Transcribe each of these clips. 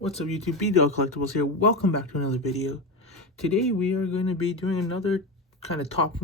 What's up YouTube, BDL Collectibles here. Welcome back to another video. Today we are going to be doing another kind of top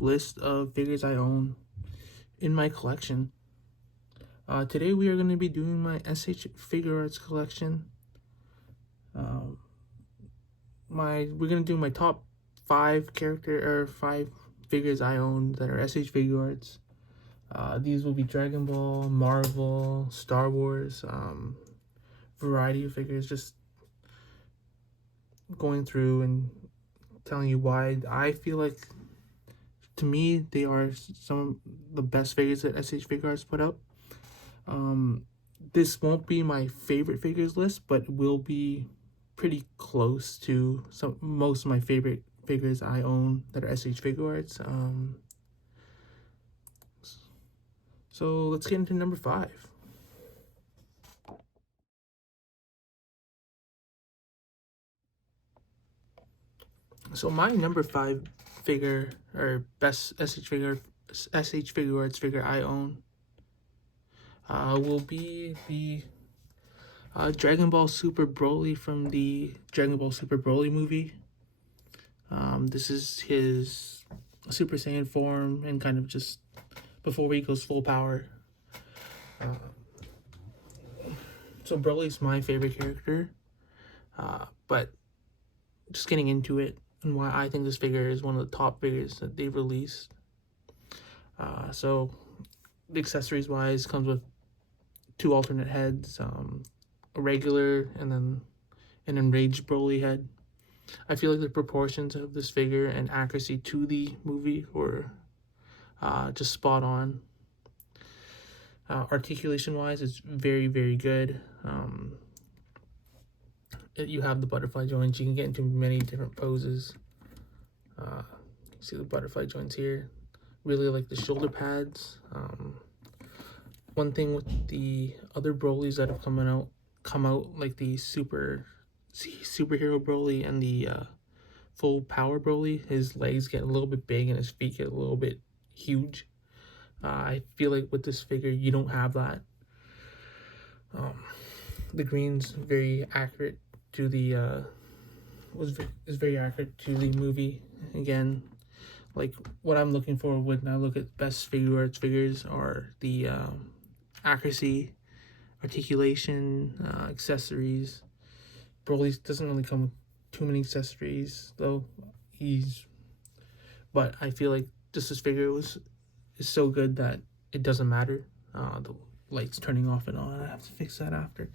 list of figures I own in my collection. Today we are going to be doing my Sh Figuarts collection. We're going to do my top 5 figures I own that are Sh Figuarts. These will be Dragon Ball, Marvel, Star Wars, variety of figures, just going through and telling you why I feel like, to me, they are some of the best figures that Sh Figuarts put out. This won't be my favorite figures list, but it will be pretty close to most of my favorite figures I own that are Sh Figuarts. So let's get into number 5. So my number 5 figure, or best Sh Figuarts figure I own, will be the Dragon Ball Super Broly from the Dragon Ball Super Broly movie. This is his Super Saiyan form and kind of just before he goes full power. So Broly's my favorite character, but just getting into it and why I think this figure is one of the top figures that they've released. So the accessories wise comes with 2 alternate heads, a regular and then an enraged Broly head. I feel like the proportions of this figure and accuracy to the movie were just spot on. Articulation wise, it's very, very good. You have the butterfly joints. You can get into many different poses. You see the butterfly joints here. Really like the shoulder pads. One thing with the other Brolys that have come out like the superhero Broly and the full power Broly, his legs get a little bit big and his feet get a little bit huge. I feel like with this figure you don't have that. The green's very accurate to the is very accurate to the movie. Again, like what I'm looking for when I look at best Figuarts figures are the accuracy, articulation, accessories. Broly doesn't really come with too many accessories though. But I feel like just this figure is so good that it doesn't matter. The lights turning off and on. I have to fix that after.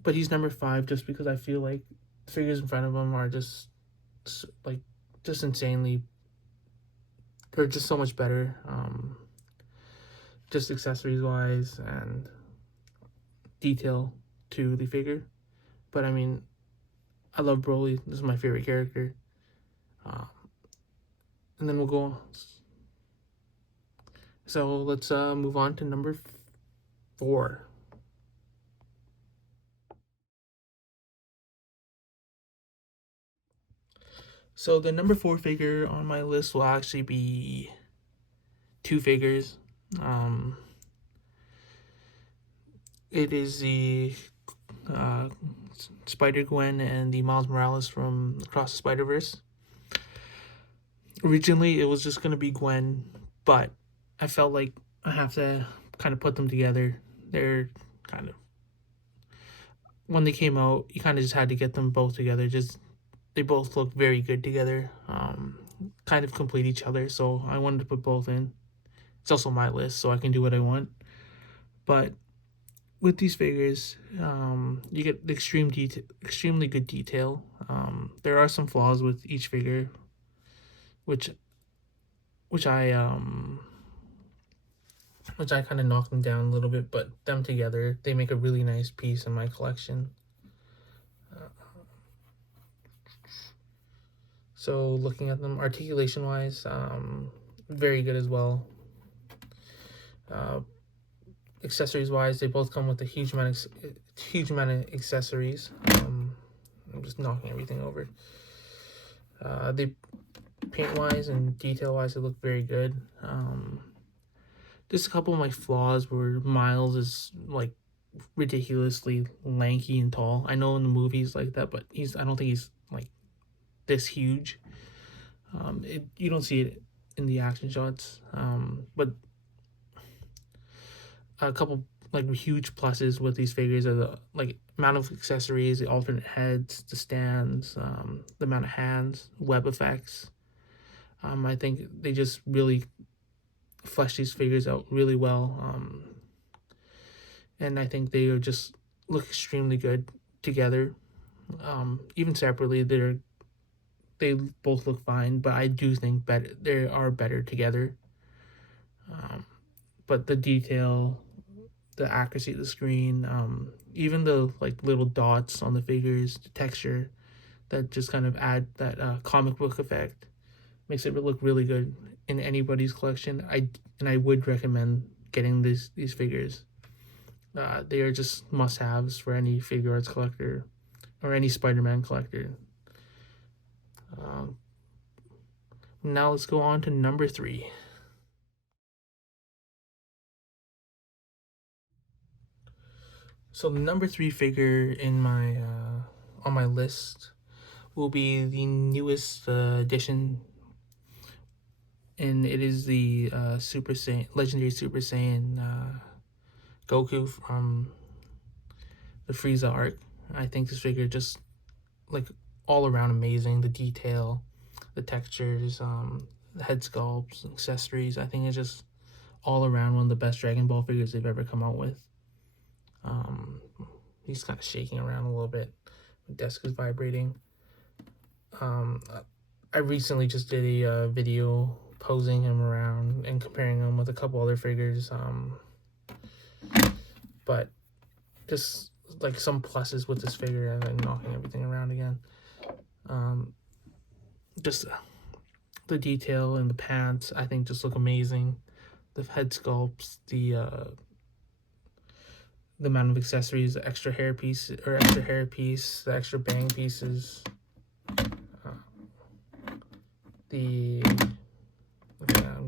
But he's number 5 just because I feel like the figures in front of him are just insanely. They're just so much better. Just accessories wise and detail to the figure. But I mean, I love Broly. This is my favorite character. And then we'll go. So let's move on to number 4. So the number 4 figure on my list will actually be 2 figures. It is the Spider-Gwen and the Miles Morales from Across the Spider-Verse. Originally, it was just going to be Gwen, but I felt like I have to kind of put them together. They're kind of, when they came out, you kind of just had to get them both together. They both look very good together, kind of complete each other, so I wanted to put both in. It's also my list, so I can do what I want. But with these figures, you get the extremely good detail. There are some flaws with each figure, which I kind of knock them down a little bit, but them together, they make a really nice piece in my collection. So looking at them articulation wise, very good as well. Accessories wise, they both come with a huge amount of accessories. I'm just knocking everything over. They paint wise and detail wise, they look very good. Just a couple of my flaws were Miles is like ridiculously lanky and tall. I know in the movies like that, but I don't think he's like this huge. You don't see it in the action shots. But a couple like huge pluses with these figures are the like amount of accessories, the alternate heads, the stands, the amount of hands, web effects. I think they just really flesh these figures out really well. And I think they are just look extremely good together. Even separately, they both look fine, but I do think better they are better together. But the detail, the accuracy of the screen, even the like little dots on the figures, the texture that just kind of add that comic book effect makes it look really good in anybody's collection. I would recommend getting these figures. They are just must-haves for any figure arts collector or any Spider-Man collector. Now let's go on to number 3. So the number 3 figure in my on my list will be the newest addition, and it is the Super Saiyan, legendary Super Saiyan Goku from the Frieza arc. I think this figure just like all around amazing. The detail, the textures, the head sculpts, accessories. I think it's just all around one of the best Dragon Ball figures they've ever come out with. He's kind of shaking around a little bit. The desk is vibrating. I recently just did a video posing him around and comparing him with a couple other figures. But just like some pluses with this figure and then knocking everything around again. Just the detail and the pants, I think, just look amazing. The head sculpts, the amount of accessories, the extra hair piece, the extra bang pieces, I'm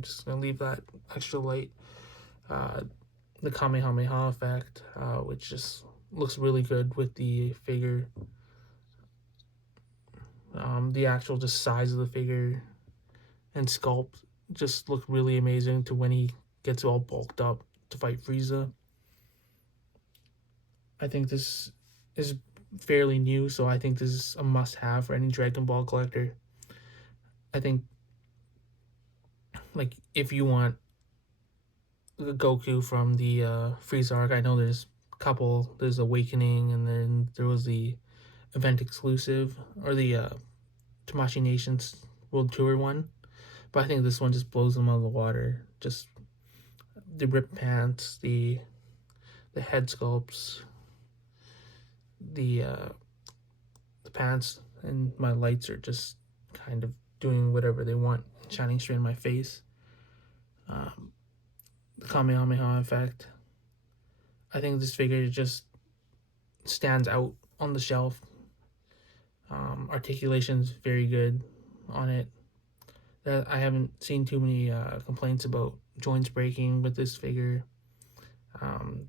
just gonna leave that extra light. The Kamehameha effect, which just looks really good with the figure. The actual just size of the figure and sculpt just look really amazing to when he gets all bulked up to fight Frieza. I think this is fairly new, so I think this is a must-have for any Dragon Ball collector. I think, like, if you want the Goku from the Frieza arc, I know there's Awakening, and then there was the event exclusive, or the Tamashii Nations World Tour one. But I think this one just blows them out of the water. Just the ripped pants, the head sculpts, the pants, and my lights are just kind of doing whatever they want, shining straight in my face. The Kamehameha effect. I think this figure just stands out on the shelf. Articulation's very good on it. I haven't seen too many complaints about joints breaking with this figure.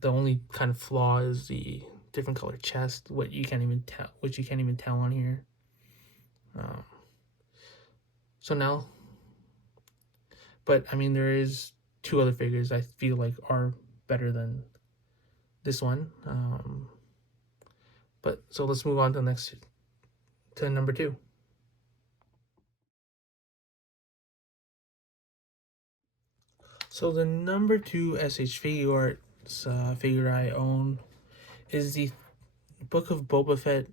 The only kind of flaw is the different color chest, which you can't even tell on here. So now, but I mean, there is 2 other figures I feel like are better than this one. But so let's move on to number 2. So the number 2 SH Figuarts figure I own is the Book of Boba Fett,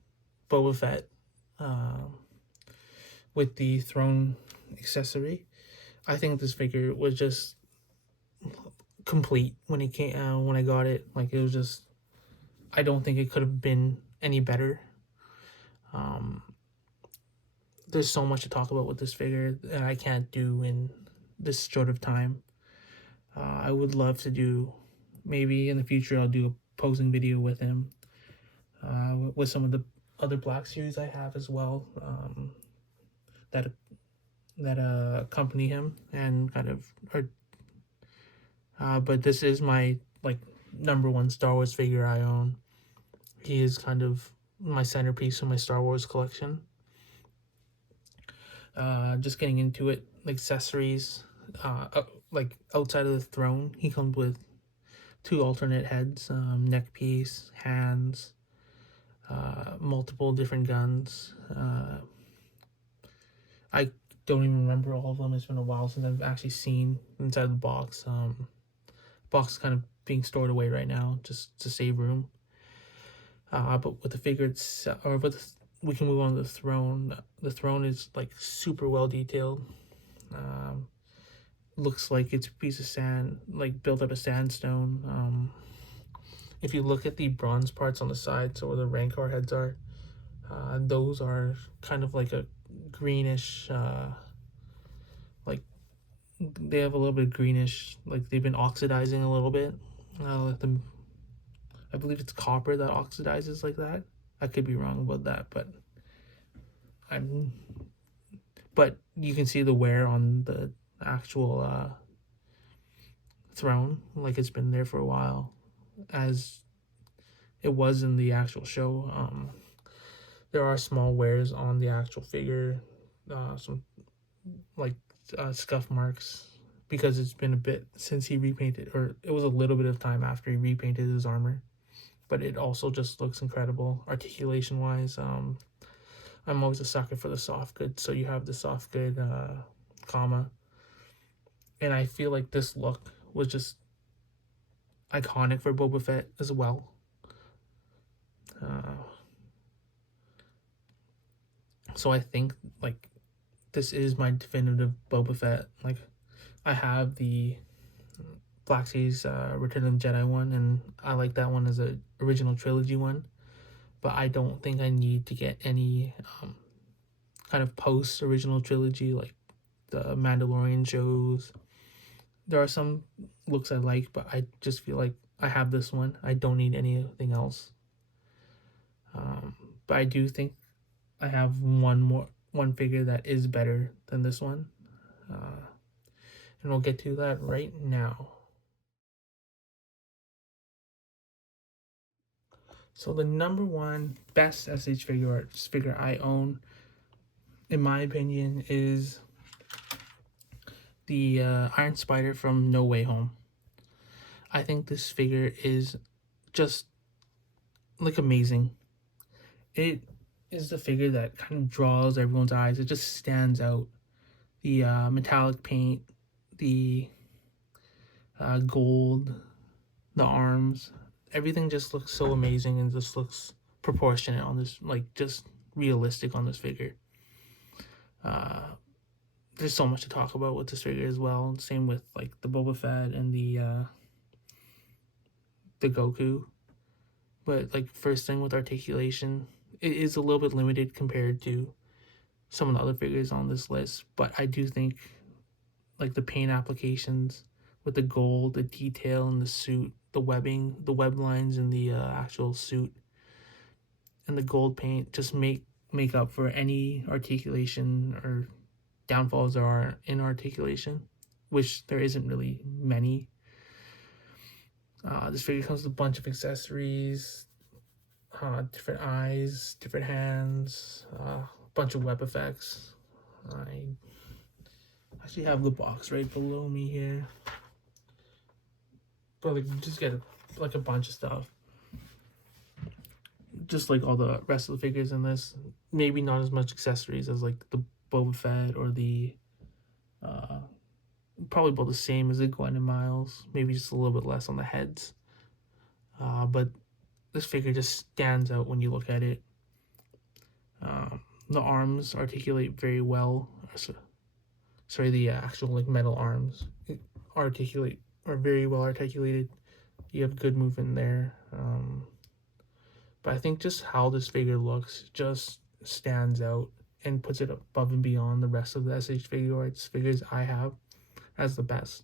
with the throne accessory. I think this figure was just complete when it came when I got it. Like, it was just, I don't think it could have been any better. There's so much to talk about with this figure that I can't do in this short of time. I would love to do, maybe in the future, I'll do a posing video with him, with some of the other Black Series I have as well, that accompany him and kind of, but this is my, like, number one Star Wars figure I own. He is kind of my centerpiece of my Star Wars collection. Just getting into it, accessories. Like outside of the throne, he comes with 2 alternate heads, neck piece, hands, multiple different guns. I don't even remember all of them. It's been a while since I've actually seen inside the box. Box is kind of being stored away right now just to save room. But with the figure itself, or with the, we can move on to the throne. The throne is like super well detailed. Looks like it's a piece of sand, like built out of sandstone. If you look at the bronze parts on the side, so where the Rancor heads are, those are kind of like a greenish, like they have a little bit of greenish, like they've been oxidizing a little bit. I believe it's copper that oxidizes like that. I could be wrong about that, I'm but you can see the wear on the actual throne, like it's been there for a while, as it was in the actual show. There are small wears on the actual figure, some like scuff marks, because it's been a bit since he repainted, or it was a little bit of time after he repainted his armor. But it also just looks incredible articulation wise. I'm always a sucker for the soft good, so you have the soft good comma, and I feel like this look was just iconic for Boba Fett as well. So I think like this is my definitive Boba Fett. Like I have the Black Seas Return of the Jedi one, and I like that one as a original trilogy one. But I don't think I need to get any kind of post original trilogy like the Mandalorian shows. There are some looks I like, but I just feel like I have this one. I don't need anything else. But I do think I have one figure that is better than this one, and we'll get to that right now. So the number one best SH Figuarts figure I own, in my opinion, is the Iron Spider from No Way Home. I think this figure is just like amazing. It is the figure that kind of draws everyone's eyes. It just stands out. The metallic paint, the gold, the arms, everything just looks so amazing and just looks proportionate on this, like just realistic on this figure. There's so much to talk about with this figure as well. Same with like the Boba Fett and the Goku. But like first thing with articulation, it is a little bit limited compared to some of the other figures on this list. But I do think like the paint applications with the gold, the detail in the suit, the webbing, the web lines in the actual suit, and the gold paint just make up for any articulation or downfalls there are in articulation, which there isn't really many. This figure comes with a bunch of accessories, different eyes, different hands, a bunch of web effects. I actually have the box right below me here, but like you just get like a bunch of stuff, just like all the rest of the figures in this. Maybe not as much accessories as like the Boba Fett or the probably about the same as the Gwen and Miles, maybe just a little bit less on the heads. But this figure just stands out when you look at it. The arms articulate very well. Sorry, the actual like metal arms articulate are very well articulated. You have good movement there. But I think just how this figure looks just stands out and puts it above and beyond the rest of the SH Figuarts figures I have as the best.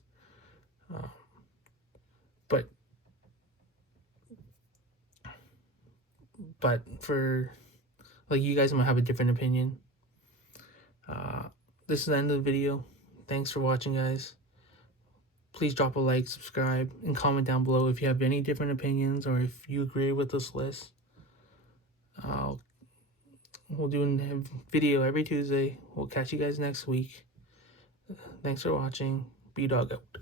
But for like you guys might have a different opinion. This is the end of the video. Thanks for watching, guys. Please drop a like, subscribe, and comment down below if you have any different opinions or if you agree with this list. We'll do a video every Tuesday. We'll catch you guys next week. Thanks for watching. B-Dog out.